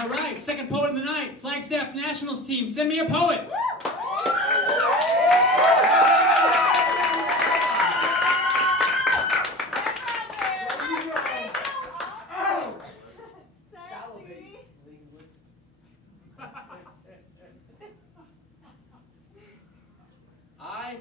All right, second poet of the night, Flagstaff Nationals team, send me a poet. I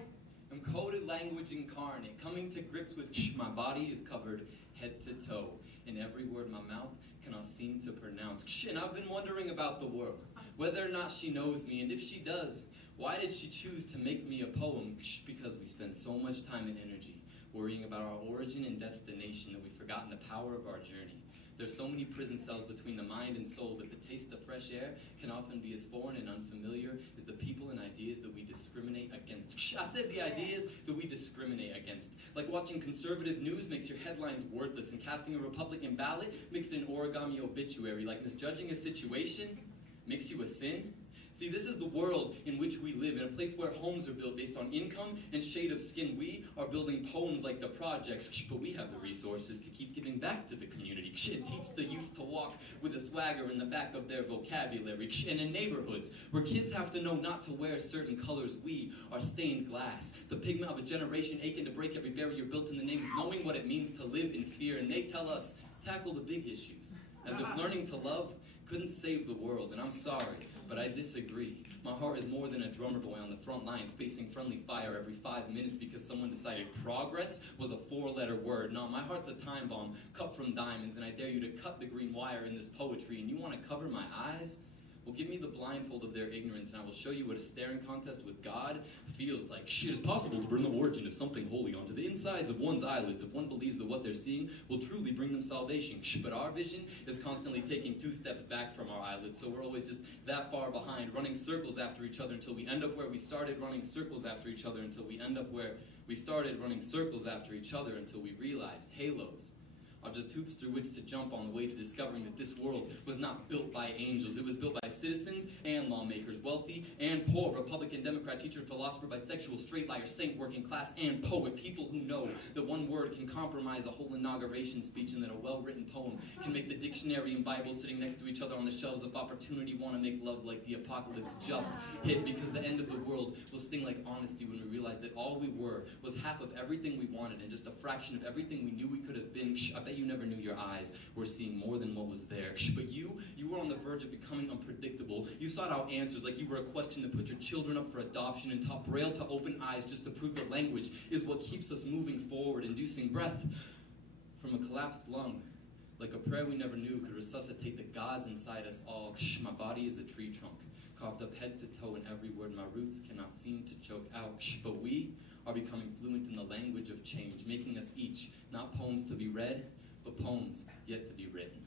am coded language incarnate, coming to grips with my body is covered head to toe, and every word my mouth cannot seem to pronounce. And I've been wondering about the world, whether or not she knows me, and if she does, why did she choose to make me a poem? Because we spend so much time and energy worrying about our origin and destination that we've forgotten the power of our journey. There's so many prison cells between the mind and soul that the taste of fresh air can often be as foreign and unfamiliar as the people and ideas that we discriminate against. I said the ideas that we discriminate against. Like watching conservative news makes your headlines worthless, and casting a Republican ballot makes it an origami obituary. Like misjudging a situation makes you a sin. See, this is the world in which we live, in a place where homes are built based on income and shade of skin. We are building poems like the projects, but we have the resources to keep giving back to the community and teach the youth to walk with a swagger in the back of their vocabulary. And in neighborhoods where kids have to know not to wear certain colors, we are stained glass, the pigment of a generation aching to break every barrier built in the name of knowing what it means to live in fear. And they tell us, tackle the big issues, as if learning to love couldn't save the world. And I'm sorry, but I disagree. My heart is more than a drummer boy on the front lines facing friendly fire every 5 minutes because someone decided progress was a 4-letter word. No, my heart's a time bomb cut from diamonds, and I dare you to cut the green wire in this poetry. And you want to cover my eyes? Well, give me the blindfold of their ignorance, and I will show you what a staring contest with God feels like. It is possible to bring the origin of something holy onto the insides of one's eyelids if one believes that what they're seeing will truly bring them salvation. But our vision is constantly taking 2 steps back from our eyelids, so we're always just that far behind, running circles after each other until we end up where we started, running circles after each other until we end up where we started, running circles after each other until we realized halos are just hoops through which to jump on the way to discovering that this world was not built by angels. It was built by citizens and lawmakers, wealthy and poor, Republican, Democrat, teacher, philosopher, bisexual, straight liar, saint, working class, and poet. People who know that one word can compromise a whole inauguration speech, and that a well-written poem can make the dictionary and Bible sitting next to each other on the shelves of opportunity want to make love like the apocalypse just hit, because the end of the world will sting like honesty when we realize that all we were was half of everything we wanted and just a fraction of everything we knew we could have been. I bet you never knew your eyes were seeing more than what was there. But you were on the verge of becoming unpredictable. You sought out answers like you were a question to put your children up for adoption, and taught Braille to open eyes just to prove that language is what keeps us moving forward, inducing breath from a collapsed lung. Like a prayer we never knew could resuscitate the gods inside us all. My body is a tree trunk, carved up head to toe in every word my roots cannot seem to choke out. But we are becoming fluent in the language of change, making us each not poems to be read, but poems yet to be written.